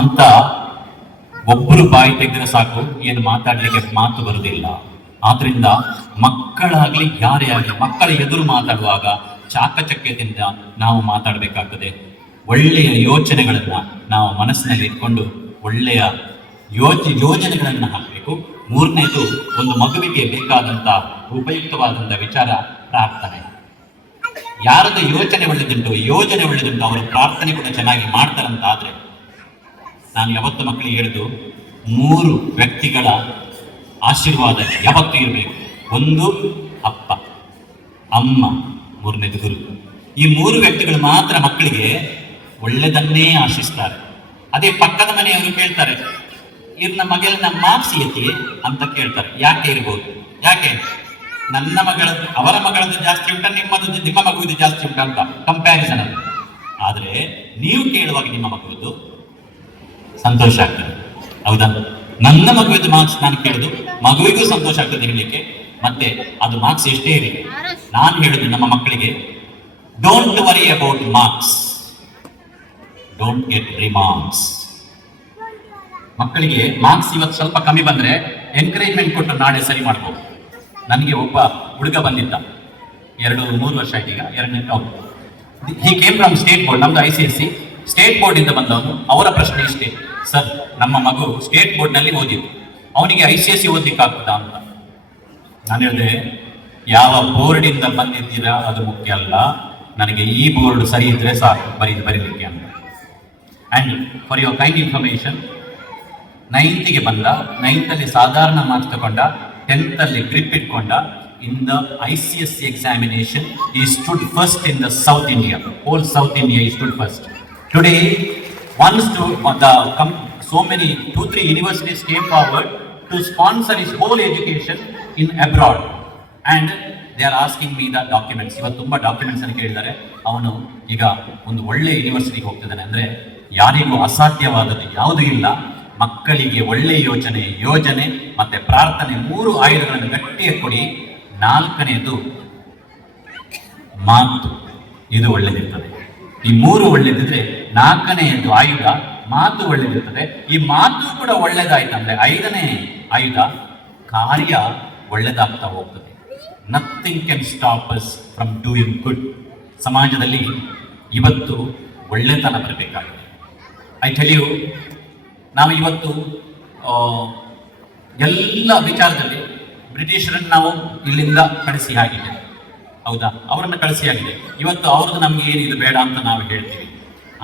ಅಂತ ಒಬ್ಬರು ಬಾಯಿ ತೆಗೆದ್ರೆ ಸಾಕು, ಏನು ಮಾತಾಡ್ಲಿಕ್ಕೆ ಮಾತು ಬರುವುದಿಲ್ಲ. ಆದ್ರಿಂದ ಮಕ್ಕಳಾಗ್ಲಿ ಯಾರೇ ಆಗಲಿ ಮಕ್ಕಳ ಎದುರು ಮಾತಾಡುವಾಗ ಚಾಕಚಕ್ಯದಿಂದ ನಾವು ಮಾತಾಡಬೇಕಾಗ್ತದೆ. ಒಳ್ಳೆಯ ಯೋಚನೆಗಳನ್ನ ನಾವು ಮನಸ್ಸಿನಲ್ಲಿ ಇಟ್ಕೊಂಡು ಒಳ್ಳೆಯ ಯೋಜನೆಗಳನ್ನ ಹಾಕಬೇಕು. ಮೂರನೇದು, ಒಂದು ಮಗುವಿಗೆ ಬೇಕಾದಂತ ಉಪಯುಕ್ತವಾದಂತ ವಿಚಾರ ಪ್ರಾರ್ಥನೆ. ಯಾರದ ಯೋಜನೆ ಒಳ್ಳೆದುಂಟು ಅವರ ಪ್ರಾರ್ಥನೆ ಕೂಡ ಚೆನ್ನಾಗಿ ಮಾಡ್ತಾರಂತ ಆದ್ರೆ, ನಾನು ಯಾವತ್ತು ಮಕ್ಕಳಿಗೆ ಹೇಳಿದ್ದು 3 ವ್ಯಕ್ತಿಗಳ ಆಶೀರ್ವಾದ ಯಾವತ್ತೂ ಇರಬೇಕು. ಒಂದು ಅಪ್ಪ, ಅಮ್ಮ, 3ನೇದು ಗುರು. ಈ 3 ವ್ಯಕ್ತಿಗಳು ಮಾತ್ರ ಮಕ್ಕಳಿಗೆ ಒಳ್ಳೆದನ್ನೇ ಆಶಿಸ್ತಾರೆ. ಅದೇ ಪಕ್ಕದ ಮನೆಯವರು ಕೇಳ್ತಾರೆ, ಇವ್ರನ್ನ ಮಗಳಿನ ಮಾರ್ಕ್ಸ್ ಏತಿ ಅಂತ ಕೇಳ್ತಾರೆ. ಯಾಕೆ ಇರ್ಬೋದು? ಯಾಕೆ ನನ್ನ ಮಗಳದ್ದು ಅವರ ಮಗಳದ್ದು ಜಾಸ್ತಿ ಉಂಟ, ನಿಮ್ಮ ಮಗುವಿದ್ದು ಜಾಸ್ತಿ ಉಂಟ ಅಂತ ಕಂಪ್ಯಾರಿಸನ್ ಅದು. ಆದ್ರೆ ನೀವು ಕೇಳುವಾಗ ನಿಮ್ಮ ಮಗುವಿದ್ದು ಸಂತೋಷ ಆಗ್ತದೆ, ಹೌದಾ? ನನ್ನ ಮಗುವಿದ್ದು ಮಾರ್ಕ್ಸ್ ನಾನು ಕೇಳುದು ಮಗುವಿಗೂ ಸಂತೋಷ ಆಗ್ತದೆ ಹೇಳಲಿಕ್ಕೆ. ಮತ್ತೆ ಅದು ಮಾರ್ಕ್ಸ್ ಎಷ್ಟೇ ಇರಲಿ, ನಾನು ಹೇಳುದು ನಮ್ಮ ಮಕ್ಕಳಿಗೆ, don't worry about marks, don't get remarks. ಮಕ್ಕಳಿಗೆ ಮಾರ್ಕ್ಸ್ ಇವತ್ತು ಸ್ವಲ್ಪ ಕಮ್ಮಿ ಬಂದ್ರೆ ಎನ್ಕರೇಜ್ಮೆಂಟ್ ಕೊಟ್ಟು ನಾಳೆ ಸರಿ ಮಾಡ್ಬೋದು. ನನಗೆ ಒಬ್ಬ ಹುಡುಗ ಬಂದಿದ್ದ, 2-3 ವರ್ಷ ಆಯ್ತು ಈಗ, 2ನೇ he came from state board. ನಮ್ದು ICSE ಸ್ಟೇಟ್ ಬೋರ್ಡ್ ಇಂದ ಬಂದವನು. ಅವರ ಪ್ರಶ್ನೆ ಇಷ್ಟೇ, ಸರ್ ನಮ್ಮ ಮಗು ಸ್ಟೇಟ್ ಬೋರ್ಡ್ ನಲ್ಲಿ ಓದಿದ್ದು, ಅವನಿಗೆ ICSE ಓದಲಿಕ್ಕೆ ಆಗ್ತದಾ ಅಂತ. ನಾನು ಹೇಳಿದೆ, ಯಾವ ಬೋರ್ಡ್ ಇಂದ ಬಂದಿದ್ದೀರಾ ಅದು ಮುಖ್ಯ ಅಲ್ಲ, ನನಗೆ ಈ ಬೋರ್ಡ್ ಸರಿ ಇದ್ರೆ ಸಾಕು ಬರೀಲಿಕ್ಕೆ ಅಂತ. And for your kind information, 9th ಬಂದ, 9th ಅಲ್ಲಿ ಸಾಧಾರಣ ಮಾರ್ಕ್ಸ್ ತಗೊಂಡ, 10th ಅಲ್ಲಿ ಗ್ರಿಪ್ ಇಟ್ಕೊಂಡ. In the ICSE examination, he stood first in the South India. Whole South India he stood first. Today, so many 2-3 universities came forward to sponsor his whole education in abroad, and they are asking me the documents. ಇವತ್ತು ತುಂಬಾ documents ಅನ್ನು ಕೇಳಿದ್ದಾರೆ. ಅವನು ಈಗ ಒಂದು ಒಳ್ಳೆ ಯೂನಿವರ್ಸಿಟಿಗೆ ಹೋಗ್ತಿದ್ದಾನೆ. ಅಂದ್ರೆ ಯಾರಿಗೂ ಅಸಾಧ್ಯವಾದದ್ದು ಯಾವುದೂ ಇಲ್ಲ. ಮಕ್ಕಳಿಗೆ ಒಳ್ಳೆ ಯೋಜನೆ ಮತ್ತೆ ಪ್ರಾರ್ಥನೆ, 3 ಆಯುಧಗಳನ್ನು ಗಟ್ಟಿಯಾಗಿ ಕೊಡಿ. 4ನೇದು ಮಾತು, ಇದು ಒಳ್ಳೆದಿರ್ತದೆ. ಈ 3 ಒಳ್ಳೆದಿದ್ರೆ 4ನೇದು ಆಯುಧ ಮಾತು ಒಳ್ಳೆದಿರ್ತದೆ. ಈ ಮಾತು ಕೂಡ ಒಳ್ಳೆದಾಯ್ತಂದ್ರೆ 5ನೇ ಆಯುಧ ಕಾರ್ಯ ಒಳ್ಳೆದಾಗ್ತಾ ಹೋಗ್ತದೆ. Nothing can stop us from doing good. ಸಮಾಜದಲ್ಲಿ ಇವತ್ತು ಒಳ್ಳೆತನ ಬರಬೇಕಾಗಿದೆ. ಐ ಟೆಲ್ ಯು, ನಾವು ಇವತ್ತು ಎಲ್ಲ ವಿಚಾರದಲ್ಲಿ ಬ್ರಿಟಿಷರನ್ನು ನಾವು ಇಲ್ಲಿಂದ ಕಳಿಸಿ ಆಗಿದೆ, ಹೌದಾ? ಅವರನ್ನು ಕಳಿಸಿ ಆಗಿದೆ. ಇವತ್ತು ಅವ್ರದ್ದು ನಮ್ಗೆ ಏನಿದು ಬೇಡ ಅಂತ ನಾವು ಹೇಳ್ತೀವಿ.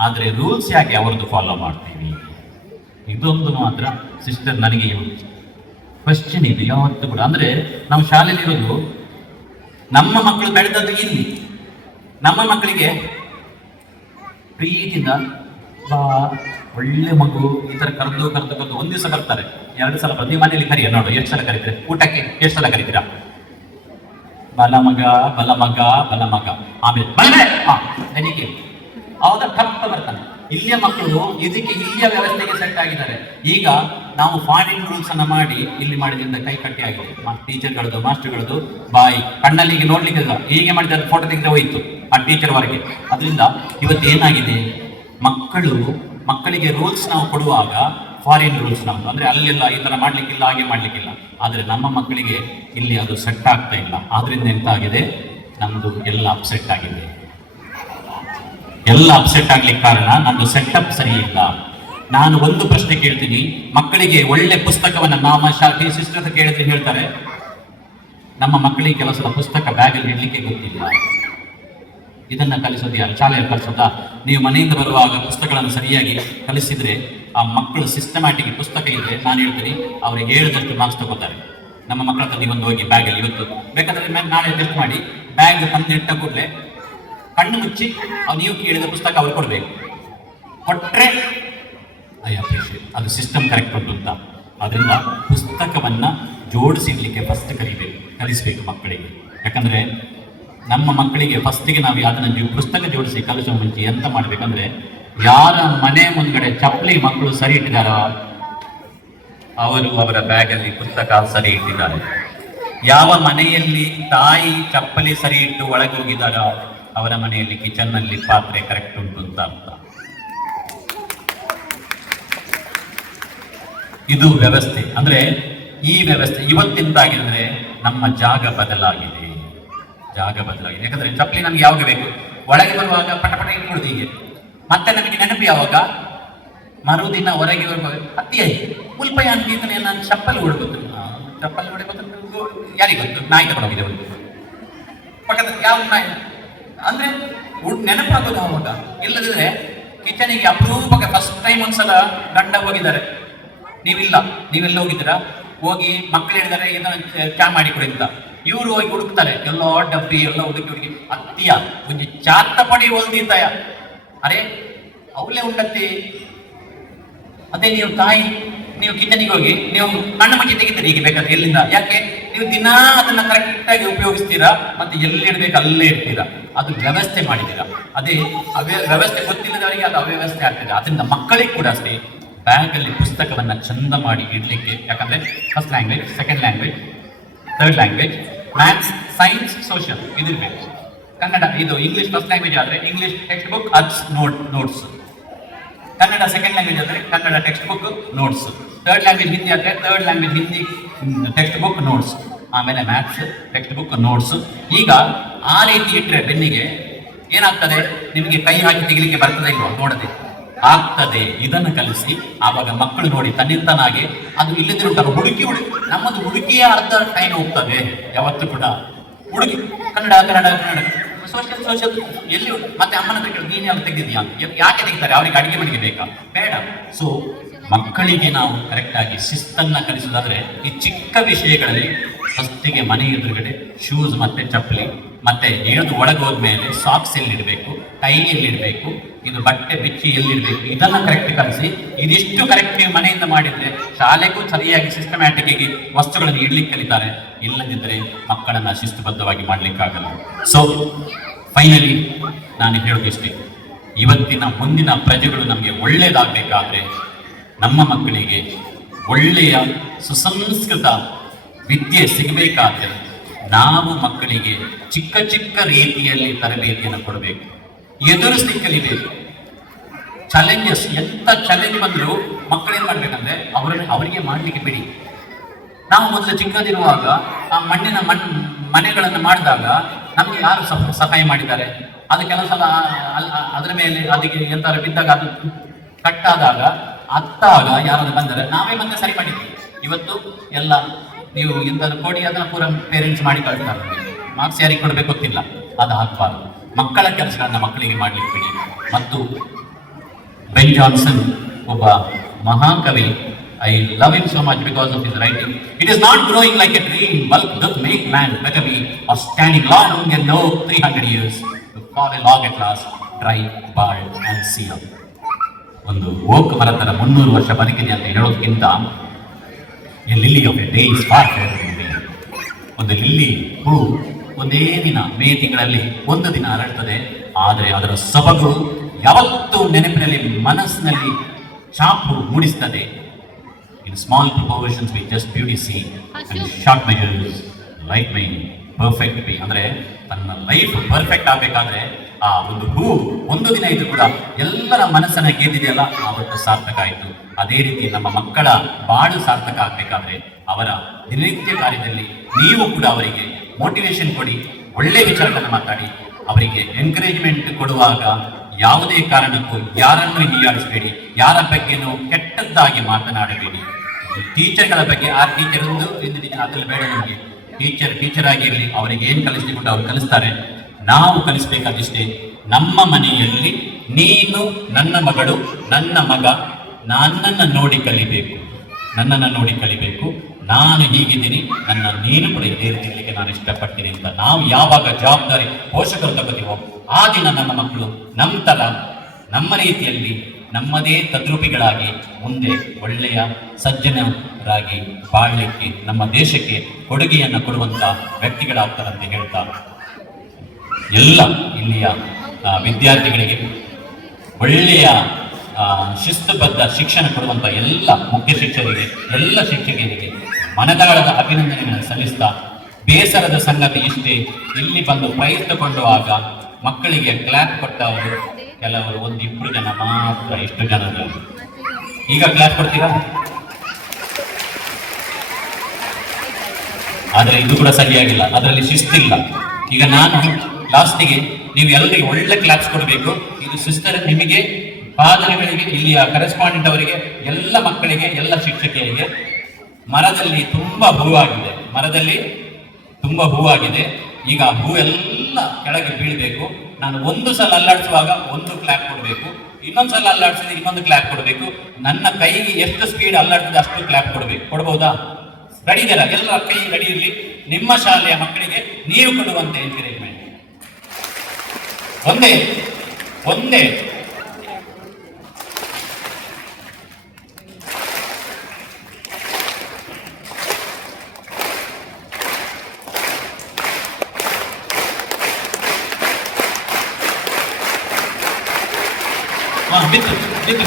ಆದರೆ ರೂಲ್ಸ್ ಯಾಕೆ ಅವರದ್ದು ಫಾಲೋ ಮಾಡ್ತೀವಿ? ಇದೊಂದು ಮಾತ್ರ ಸಿಸ್ಟರ್ ನನಗೆ ಕ್ವೆಶ್ಚನ್ ಇದೆ ಯಾವತ್ತು ಕೂಡ. ಅಂದ್ರೆ ನಮ್ಮ ಶಾಲೆಯಲ್ಲಿ ಇರೋದು, ನಮ್ಮ ಮಕ್ಕಳು ಬೆಳೆದದ್ದು ಇಲ್ಲಿ, ನಮ್ಮ ಮಕ್ಕಳಿಗೆ ಪ್ರೀತಿಯಿಂದ ಒಳ್ಳೆ ಮಗು ಈ ತರ ಕರೆದು ಒಂದು ದಿವಸ ಬರ್ತಾರೆ, 2 ಸಲ ಬರ್ತೀವಿ. ಮನೆಯಲ್ಲಿ ಕರಿಯ ನೋಡು, ಎಷ್ಟು ಸಲ ಕರೀತಾರೆ ಊಟಕ್ಕೆ, ಎಷ್ಟು ಸಲ ಕರೀತೀರಾ? ಬಲ ಮಗ, ಆಮೇಲೆ ನನಗೆ ಹೌದಾ ತಪ್ಪ ಬರ್ತಾನೆ. ಇಲ್ಲಿಯ ಮಕ್ಕಳು ಇದಕ್ಕೆ ಇಲ್ಲಿಯ ವ್ಯವಸ್ಥೆಗೆ ಸೆಟ್ ಆಗಿದ್ದಾರೆ. ಈಗ ನಾವು ಫಾರಿನ್ ರೂಲ್ಸ್ ಅನ್ನ ಮಾಡಿ ಇಲ್ಲಿ ಮಾಡಿದ್ರಿಂದ ಕೈ ಕಟ್ಟಿ ಆಗಿದೆ. ಟೀಚರ್ಗಳದ್ದು ಮಾಸ್ಟರ್ಗಳದ್ದು ಬಾಯಿ ಕಣ್ಣಲ್ಲಿ ನೋಡ್ಲಿಕ್ಕೆ ಹೀಗೆ ಮಾಡಿದ ಫೋಟೋ ತೆಗೆದ್ರೆ ಹೋಯ್ತು ಆ ಟೀಚರ್ ವರೆಗೆ. ಅದರಿಂದ ಇವತ್ತು ಏನಾಗಿದೆ, ಮಕ್ಕಳಿಗೆ ರೂಲ್ಸ್ ನಾವು ಕೊಡುವಾಗ ಫಾರಿನ್ ರೂಲ್ಸ್ ನಮ್ದು, ಅಂದ್ರೆ ಅಲ್ಲೆಲ್ಲ ಈ ತರ ಮಾಡ್ಲಿಕ್ಕಿಲ್ಲ, ಹಾಗೆ ಮಾಡ್ಲಿಕ್ಕಿಲ್ಲ. ಆದ್ರೆ ನಮ್ಮ ಮಕ್ಕಳಿಗೆ ಇಲ್ಲಿ ಅದು ಸೆಟ್ ಆಗ್ತಾ ಇಲ್ಲ. ಆದ್ರಿಂದ ಎಂತ ಆಗಿದೆ, ನಮ್ದು ಎಲ್ಲ ಅಪ್ಸೆಟ್ ಆಗಿದೆ. ಎಲ್ಲ ಅಪ್ಸೆಟ್ ಆಗ್ಲಿಕ್ಕೆ ಕಾರಣ ನಮ್ದು ಸೆಟಪ್ ಸರಿ ಇಲ್ಲ. ನಾನು ಒಂದು ಪ್ರಶ್ನೆ ಕೇಳ್ತೀನಿ, ಮಕ್ಕಳಿಗೆ ಒಳ್ಳೆ ಪುಸ್ತಕವನ್ನ ನಮ್ಮ ಸಿಸ್ಟರ್ ಕೇಳಿದ್ರೆ ಹೇಳ್ತಾರೆ, ನಮ್ಮ ಮಕ್ಕಳಿಗೆ ಕೆಲಸದ ಪುಸ್ತಕ ಬ್ಯಾಗಲ್ಲಿ ಇಡ್ಲಿಕ್ಕೆ ಗೊತ್ತಿಲ್ಲ. ಇದನ್ನ ಕಲಿಸೋದು ಯಾರು? ಶಾಲೆಯಲ್ಲಿ ಕಲಿಸೋದಾ? ನೀವು ಮನೆಯಿಂದ ಬರುವಾಗ ಪುಸ್ತಕಗಳನ್ನು ಸರಿಯಾಗಿ ಕಲಿಸಿದ್ರೆ ಆ ಮಕ್ಕಳು ಸಿಸ್ಟಮ್ಯಾಟಿಕ್ ಪುಸ್ತಕ ಇದ್ರೆ ನಾನು ಹೇಳ್ತೀನಿ ಅವ್ರಿಗೆ 7 ಮಾರ್ಕ್ಸ್ ತಗೋತಾರೆ. ನಮ್ಮ ಮಕ್ಕಳ ಹತ್ರ ನೀವೊಂದು ಹೋಗಿ ಬ್ಯಾಗಲ್ಲಿ ಇವತ್ತು ಬೇಕಾದ್ರೆ ನಾಳೆ ಟೆಸ್ಟ್ ಮಾಡಿ ಬ್ಯಾಗ್ ತಂದಿಟ್ಟ ಕೂಡಲೇ ಕಣ್ಣು ಮುಚ್ಚಿ ನೀವು ಕೇಳಿದ ಪುಸ್ತಕ ಅವ್ರು ಕೊಡ್ಬೇಕು. ಕೊಟ್ರೆ ಐ ಅಪ್ರಿಷಿಯೇಟ್, ಅದು ಸಿಸ್ಟಮ್ ಕರೆಕ್ಟ್ ಉಂಟು ಅಂತ. ಅದರಿಂದ ಪುಸ್ತಕವನ್ನ ಜೋಡಿಸಿಡ್ಲಿಕ್ಕೆ ಫಸ್ಟ್ ಕಲಿಸ್ಬೇಕು ಮಕ್ಕಳಿಗೆ. ಯಾಕಂದ್ರೆ ನಮ್ಮ ಮಕ್ಕಳಿಗೆ ಫಸ್ಟಿಗೆ ನಾವು ಅದನ್ನು ಪುಸ್ತಕ ಜೋಡಿಸಿ ಕಲಿಸುವ ಮುಂಚೆ ಎಂತ ಮಾಡ್ಬೇಕಂದ್ರೆ, ಯಾರ ಮನೆ ಮುಂದ್ಗಡೆ ಚಪ್ಪಲಿ ಮಕ್ಕಳು ಸರಿ ಇಟ್ಟಿದ್ದಾರೋ ಅವರು ಅವರ ಬ್ಯಾಗಲ್ಲಿ ಪುಸ್ತಕ ಸರಿ ಇಟ್ಟಿದ್ದಾರೆ. ಯಾವ ಮನೆಯಲ್ಲಿ ತಾಯಿ ಚಪ್ಪಲಿ ಸರಿ ಇಟ್ಟು ಒಳಗೆ ಹೋಗಿದ್ದಾರೋ ಅವರ ಮನೆಯಲ್ಲಿ ಕಿಚನ್ ನಲ್ಲಿ ಪಾತ್ರೆ ಕರೆಕ್ಟ್ ಉಂಟು ಅಂತ ಅರ್ಥ. ಇದು ವ್ಯವಸ್ಥೆ. ಅಂದ್ರೆ ಈ ವ್ಯವಸ್ಥೆ ಇವತ್ತೆಂತಾಗಿದೆ ಅಂದ್ರೆ ನಮ್ಮ ಜಾಗ ಬದಲಾಗಿದೆ. ಯಾಕಂದ್ರೆ ಚಪ್ಪಲಿ ನಮ್ಗೆ ಯಾವಾಗ ಬೇಕು, ಒಳಗೆ ಬರುವಾಗ ಪಟ ಇಟ್ಕೊಡುದು ಹೀಗೆ. ಮತ್ತೆ ನಮಗೆ ನೆನಪು ಯಾವಾಗ, ಮರುದಿನ ಹೊರಗೆ ಬರುವಾಗ ಅತಿ ಆಯ್ತು ಉಲ್ಪಯ ಅಂತಿದ್ದಾನೆ, ನಾನು ಚಪ್ಪಲಿ ಹೊಡ್ಬೋದು. ಚಪ್ಪಲಿ ಹೊಡೆಬೋದು ಯಾರಿಗೆ ಗೊತ್ತು, ನಾಯಿ ತಗೊಂಡೋಗಿದೆ ಒಂದು ಪಕ್ಕದ ಯಾವ ನಾಯಿ ಅಂದ್ರೆ ನೆನಪಾಗೋದು ಅವಾಗ. ಇಲ್ಲದಿದ್ರೆ ಕಿಚನಿಗೆ ಅಪರೂಪಕ್ಕೆ ಫಸ್ಟ್ ಟೈಮ್ ಒಂದ್ಸಲ ಗಂಡ ಹೋಗಿದ್ದಾರೆ, ನೀವೆಲ್ಲ ಹೋಗಿದ್ದೀರಾ, ಹೋಗಿ ಮಕ್ಕಳು ಹೇಳಿದ್ದಾರೆ ಇದನ್ನ ಚಾ ಮಾಡಿ ಕೊಡಿ ಅಂತ. ಇವರು ಹೋಗಿ ಹುಡುಕ್ತಾರೆ ಎಲ್ಲೋ ಡಬ್ಬಿ ಎಲ್ಲ ಹುಡುಕಿ ಅತ್ತಿಯ ಒಂದು ಚಾತ ಪಡಿ ಹೊಲ್ದಿದ್ದಾಯ. ಅರೆ ಅವಲೇ ಉಂಡತ್ತಿ, ಅದೇ ನೀವು ತಾಯಿ, ನೀವು ಕಿಚನಿಗೆ ಹೋಗಿ ನೀವು ಕಣ್ಣು ಮುಚ್ಚಿ ತೆಗಿತೀರಿ ಈಗ ಬೇಕಾದ್ರೆ ಎಲ್ಲಿಂದ. ಯಾಕೆ, ನೀವು ದಿನಾ ಅದನ್ನ ಕರೆಕ್ಟಾಗಿ ಉಪಯೋಗಿಸ್ತೀರಾ, ಮತ್ತೆ ಎಲ್ಲಿಡ್ಬೇಕು ಅಲ್ಲೇ ಇರ್ತೀರಾ. ಅದು ವ್ಯವಸ್ಥೆ ಮಾಡಿದ್ದೀರಾ. ಅದೇ ವ್ಯವಸ್ಥೆ ಗೊತ್ತಿಲ್ಲದವರಿಗೆ ಅದು ಅವ್ಯವಸ್ಥೆ ಆಗ್ತದೆ. ಅದರಿಂದ ಮಕ್ಕಳಿಗೆ ಕೂಡ ಅಷ್ಟೇ ಬ್ಯಾಗಲ್ಲಿ ಪುಸ್ತಕವನ್ನ ಚಂದ ಮಾಡಿ ಇಡ್ಲಿಕ್ಕೆ. ಯಾಕಂದ್ರೆ first language, second language, third language, maths, science, social ಇದಿರ್ಬೇಕು. ಕನ್ನಡ ಇದು ಇಂಗ್ಲಿಷ್ ಫಸ್ಟ್ ಲ್ಯಾಂಗ್ವೇಜ್ ಆದ್ರೆ ಇಂಗ್ಲಿಷ್ ಟೆಕ್ಸ್ಟ್ ಬುಕ್ ಅರ್ಸ್ ನೋಟ್ಸ್. ಕನ್ನಡ ಸೆಕೆಂಡ್ ಲ್ಯಾಂಗ್ವೇಜ್ ಆದ್ರೆ Kannada text book notes. Third language Hindi ಆದ್ರೆ third language Hindi text book notes. ಆಮೇಲೆ ಮ್ಯಾಥ್ಸ್ ಟೆಕ್ಸ್ಟ್ ಬುಕ್ ನೋಟ್ಸ್. ಈಗ ಆ ರೀತಿ ಇಟ್ಟರೆ ಬೆನ್ನಿಗೆ ಏನಾಗ್ತದೆ, ನಿಮಗೆ ಕೈ ಹಾಕಿ ತೆಗಿಲಿಕ್ಕೆ ಬರ್ತದೆ ಇಲ್ವಾ ನೋಡದೆ ಆಗ್ತದೆ. ಇದನ್ನು ಕಲಿಸಿ ಆವಾಗ ಮಕ್ಕಳು ನೋಡಿ ತನ್ನಿಂತನಾಗೆ ಅದು ಇಲ್ಲದಿರೋ ಹುಡುಕಿ ನಮ್ಮದು ಹುಡುಕಿಯೇ ಅರ್ಧ ಟೈಮ್ ಹೋಗ್ತದೆ ಯಾವತ್ತೂ ಕೂಡ. ಹುಡುಕಿ ಕನ್ನಡ ಸೋಷಿಯಲ್ ಎಲ್ಲಿ ಮತ್ತೆ ಅಮ್ಮನ ಹತ್ರ ಕೇಳಿ ನೀನು ಯಾರು ತೆಗೆದಿದ್ಯಾ, ಯಾಕೆ ತೆಗಿತಾರೆ, ಅವರಿಗೆ ಅಡಿಗೆ ಮನೆಗೆ ಬೇಕಾ ಬೇಡ. ಸೊ ಮಕ್ಕಳಿಗೆ ನಾವು ಕರೆಕ್ಟ್ ಆಗಿ ಶಿಸ್ತನ್ನ ಕಲಿಸೋದಾದ್ರೆ ಈ ಚಿಕ್ಕ ವಿಷಯಗಳಲ್ಲಿ ಫಸ್ಟಿಗೆ ಮನೆ ಎದುರುಗಡೆ ಶೂಸ್ ಮತ್ತೆ ಚಪ್ಪಲಿ, ಮತ್ತೆ ಇಳಿದು ಒಳಗೆ ಹೋದ್ಮೇಲೆ ಸಾಕ್ಸ್ ಎಲ್ಲಿಡಬೇಕು, ಟೈ ಎಲ್ಲಿಡಬೇಕು, ಇದು ಬಟ್ಟೆ ಬಿಚ್ಚಿ ಎಲ್ಲಿಡಬೇಕು, ಇದನ್ನ ಕರೆಕ್ಟ್ ಕಲಿಸಿ. ಇದಿಷ್ಟು ಕರೆಕ್ಟ್ ನೀವು ಮನೆಯಿಂದ ಮಾಡಿದ್ರೆ ಶಾಲೆಗೂ ಸರಿಯಾಗಿ ಸಿಸ್ಟಮ್ಯಾಟಿಕ್ ಆಗಿ ವಸ್ತುಗಳನ್ನು ಇಡ್ಲಿಕ್ಕೆ ಕಲಿತಾರೆ. ಇಲ್ಲದಿದ್ದರೆ ಮಕ್ಕಳನ್ನ ಶಿಸ್ತುಬದ್ಧವಾಗಿ ಮಾಡ್ಲಿಕ್ಕಾಗಲ್ಲ. ಸೊ ಫೈನಲಿ ನಾನು ಹೇಳೋದಿಷ್ಟೇ, ಇವತ್ತಿನ ಮುಂದಿನ ಪ್ರಜೆಗಳು ನಮಗೆ ಒಳ್ಳೇದಾಗಬೇಕಾದ್ರೆ, ನಮ್ಮ ಮಕ್ಕಳಿಗೆ ಒಳ್ಳೆಯ ಸುಸಂಸ್ಕೃತ ವಿದ್ಯೆ ಸಿಗಬೇಕಾದ್ರೆ ನಾವು ಮಕ್ಕಳಿಗೆ ಚಿಕ್ಕ ಚಿಕ್ಕ ರೀತಿಯಲ್ಲಿ ತರಬೇತಿಯನ್ನು ಕೊಡಬೇಕು, ಎದುರಿಸ್ಲಿಕ್ಕೆ ಕಲಿಬೇಕು. ಚಾಲೆಂಜಸ್ ಎಂತ ಚಾಲೆಂಜ್ ಬಂದರೂ ಮಕ್ಕಳೇನ್ ಮಾಡ್ಬೇಕಂದ್ರೆ ಅವರಿಗೆ ಮಾಡ್ಲಿಕ್ಕೆ ಬಿಡಿ. ನಾವು ಮೊದಲು ಚಿಕ್ಕದಿರುವಾಗ ಆ ಮಣ್ಣಿನ ಮನೆಗಳನ್ನು ಮಾಡಿದಾಗ ನಮ್ಗೆ ಯಾರು ಸಹಾಯ ಮಾಡಿದ್ದಾರೆ, ಅದು ಕೆಲವು ಸಲ ಅದರ ಮೇಲೆ ಅದಕ್ಕೆ ಎಂತಾರು ಬಿದ್ದಾಗ ಅದು ಕಟ್ಟಾದಾಗ ಅತ್ತಾಗ ಯಾರಾದ್ರೂ ಬಂದರೆ ನಾವೇ ಮತ್ತೆ ಸರಿ ಮಾಡಿದ್ವಿ. ಇವತ್ತು ಎಲ್ಲ ನೀವು ಎಂತಾದ್ರು ಕೊಡಿ ಅದನ್ನ ಪೂರ ಪೇರೆಂಟ್ಸ್ ಮಾಡಿ ಕಳ್ತಾರೆ, ಮಾರ್ಕ್ಸ್ ಯಾರಿಗೆ ಕೊಡ್ಬೇಕು ಗೊತ್ತಿಲ್ಲ. ಅದು ಹಾಕಬಾರ್ದು. ಮಕ್ಕಳ ಕೆಲಸಗಳನ್ನ ಮಕ್ಕಳಿಗೆ ಮಾಡ್ಲಿಕ್ಕೆ ಬಿಡಿ. ಮತ್ತು ಬೆನ್ ಜಾನ್ಸನ್ ಒಬ್ಬ ಮಹಾಕವಿ. I love him so much because of his writing. It is not growing like a tree, bulk doth make man better be, or standing long and low 300 years to fall a log at last, dry, bald and sere. ಒಂದು oak ಮರ ತರ 300 ವರ್ಷ ಬದುಕಿದೆ ಅಂತ ಹೇಳೋದಕ್ಕಿಂತ a lily of a day is far fair. ಒಂದು lily ಹೂ ಒಂದೇ ದಿನ ಮೇ ತಿಂಗಳಲ್ಲಿ ಒಂದು ದಿನ ಅರಳ್ತದೆ, ಆದರೆ ಅದರ ಸೊಬಗು ಯಾವತ್ತೂ ನೆನಪಿನಲ್ಲಿ ಮನಸ್ಸಿನಲ್ಲಿ ಛಾಪು ಮೂಡಿಸ್ತದೆ. In small proportions we just beauty see, and short measures light may perfect be. ಅಂದ್ರೆ ತನ್ನ ಲೈಫ್ ಪರ್ಫೆಕ್ಟ್ ಆಗಬೇಕಾದ್ರೆ ಆ ಒಂದು ಹೂ ಒಂದು ದಿನ ಇದು ಕೂಡ ಎಲ್ಲರ ಮನಸ್ಸನ್ನ ಗೆದ್ದಿದೆಯಲ್ಲ, ಆವತ್ತು ಸಾರ್ಥಕ ಆಯಿತು. ಅದೇ ರೀತಿ ನಮ್ಮ ಮಕ್ಕಳ ಬಾಳು ಸಾರ್ಥಕ ಆಗಬೇಕಾದ್ರೆ ಅವರ ದಿನನಿತ್ಯ ಕಾರ್ಯದಲ್ಲಿ ನೀವು ಕೂಡ ಅವರಿಗೆ ಮೋಟಿವೇಶನ್ ಕೊಡಿ, ಒಳ್ಳೆ ವಿಚಾರಗಳನ್ನು ಮಾತಾಡಿ, ಅವರಿಗೆ ಎಂಕರೇಜ್ಮೆಂಟ್ ಕೊಡುವಾಗ ಯಾವುದೇ ಕಾರಣಕ್ಕೂ ಯಾರನ್ನು ಹೀಯಾಳಿಸಬೇಡಿ, ಯಾರ ಬಗ್ಗೆನೂ ಕೆಟ್ಟದ್ದಾಗಿ ಮಾತನಾಡಬೇಡಿ. ಟೀಚರ್ಗಳ ಬಗ್ಗೆ ಆ ಟೀಚರ್ ಒಂದು ಅದ್ರಲ್ಲಿ ಬೇಡ ನಮಗೆ. ಟೀಚರ್ ಆಗಿರಲಿ, ಅವರಿಗೆ ಏನು ಕಲಿಸ್ಲಿಕ್ಕೆ ಅವ್ರು ಕಲಿಸ್ತಾರೆ. ನಾವು ಕಲಿಸ್ಬೇಕಾದಿಷ್ಟೇ, ನಮ್ಮ ಮನೆಯಲ್ಲಿ ನೀನು ನನ್ನ ಮಗಳು ನನ್ನ ಮಗ ನನ್ನನ್ನು ನೋಡಿ ಕಲಿಬೇಕು, ನಾನು ಹೀಗಿದ್ದೀನಿ, ನೀನು ಕೂಡ ಇದೇ ರೀತಿಗೆ ನಾನು ಇಷ್ಟಪಡ್ತೀನಿ ಅಂತ ನಾವು ಯಾವಾಗ ಜವಾಬ್ದಾರಿ ಪೋಷಕರು ತಗೋತೀವೋ ಆ ದಿನ ನಮ್ಮ ಮಕ್ಕಳು ನಮ್ಮ ತರ ನಮ್ಮ ರೀತಿಯಲ್ಲಿ ನಮ್ಮದೇ ತದ್ರೂಪಿಗಳಾಗಿ ಮುಂದೆ ಒಳ್ಳೆಯ ಸಜ್ಜನರಾಗಿ ಬಾಳಲಿಕ್ಕೆ, ನಮ್ಮ ದೇಶಕ್ಕೆ ಕೊಡುಗೆಯನ್ನು ಕೊಡುವಂತ ವ್ಯಕ್ತಿಗಳಾಗ್ತಾರಂತ ಹೇಳ್ತಾ ಎಲ್ಲ ಇಲ್ಲಿಯ ವಿದ್ಯಾರ್ಥಿಗಳಿಗೆ ಒಳ್ಳೆಯ ಶಿಸ್ತುಬದ್ಧ ಶಿಕ್ಷಣ ಕೊಡುವಂತ ಎಲ್ಲ ಮುಖ್ಯ ಶಿಕ್ಷಕರಿಗೆ, ಎಲ್ಲ ಶಿಕ್ಷಕರಿಗೆ ಮನದಾಳದ ಅಭಿನಂದನೆಗಳನ್ನು ಸಲ್ಲಿಸ್ತಾ, ಬೇಸರದ ಸಂಗತಿ ಇಷ್ಟೇ, ಇಲ್ಲಿ ಬಂದು ಪ್ರೈಸ್ ತಗೊಂಡುವಾಗ ಮಕ್ಕಳಿಗೆ ಕ್ಲಾಪ್ ಕೊಟ್ಟವರು ಕೆಲವರು 1-2 ಜನ ಮಾತ್ರ. ಇಷ್ಟು ಜನರು ಈಗ ಕ್ಲಾಪ್ ಕೊಡ್ತೀರಾ? ಆದ್ರೆ ಇದು ಕೂಡ ಸರಿಯಾಗಿಲ್ಲ, ಅದರಲ್ಲಿ ಶಿಸ್ತಿಲ್ಲ. ಈಗ ನಾನು ಲಾಸ್ಟಿಗೆ ನೀವು ಎಲ್ಲರಿಗೆ ಒಳ್ಳೆ ಕ್ಲಾಪ್ಸ್ ಕೊಡಬೇಕು. ಇದು ಸಿಸ್ಟರ್ ನಿಮಗೆ, ಫಾದರ್ಗಳಿಗೆ, ಇಲ್ಲಿಯ ಕರೆಸ್ಪಾಂಡೆಂಟ್ ಅವರಿಗೆ, ಎಲ್ಲ ಮಕ್ಕಳಿಗೆ, ಎಲ್ಲ ಶಿಕ್ಷಕಿಯರಿಗೆ. ಮರದಲ್ಲಿ ತುಂಬಾ ಹೂವಾಗಿದೆ, ಮರದಲ್ಲಿ ತುಂಬಾ ಹೂವಾಗಿದೆ. ಈಗ ಹೂ ಎಲ್ಲ ಕೆಳಗೆ ಬೀಳಬೇಕು. ನಾನು ಒಂದು ಸಲ ಅಲ್ಲಾಡಿಸುವಾಗ ಒಂದು ಕ್ಲಾಪ್ ಕೊಡಬೇಕು, ಇನ್ನೊಂದು ಸಲ ಅಲ್ಲಾಡಿಸಿದ್ರೆ ಇನ್ನೊಂದು ಕ್ಲಾಪ್ ಕೊಡಬೇಕು. ನನ್ನ ಕೈಗೆ ಎಷ್ಟು ಸ್ಪೀಡ್ ಅಲ್ಲಾಡ್ತದೆ ಅಷ್ಟು ಕ್ಲಾಪ್ ಕೊಡಬೇಕು. ಕೊಡ್ಬೋದಾ? ರೆಡಿ ಇದೆಯಲ್ಲ? ಎಲ್ಲ ಕೈ ರೆಡಿ ಇರಲಿ. ನಿಮ್ಮ ಶಾಲೆಯ ಮಕ್ಕಳಿಗೆ ನೀವು ಕೊಡುವಂತೆ ಎಂಕರೇಜ್ಮೆಂಟ್. ಒಂದೇ ಒಂದೇ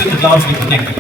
with flowers with thank you.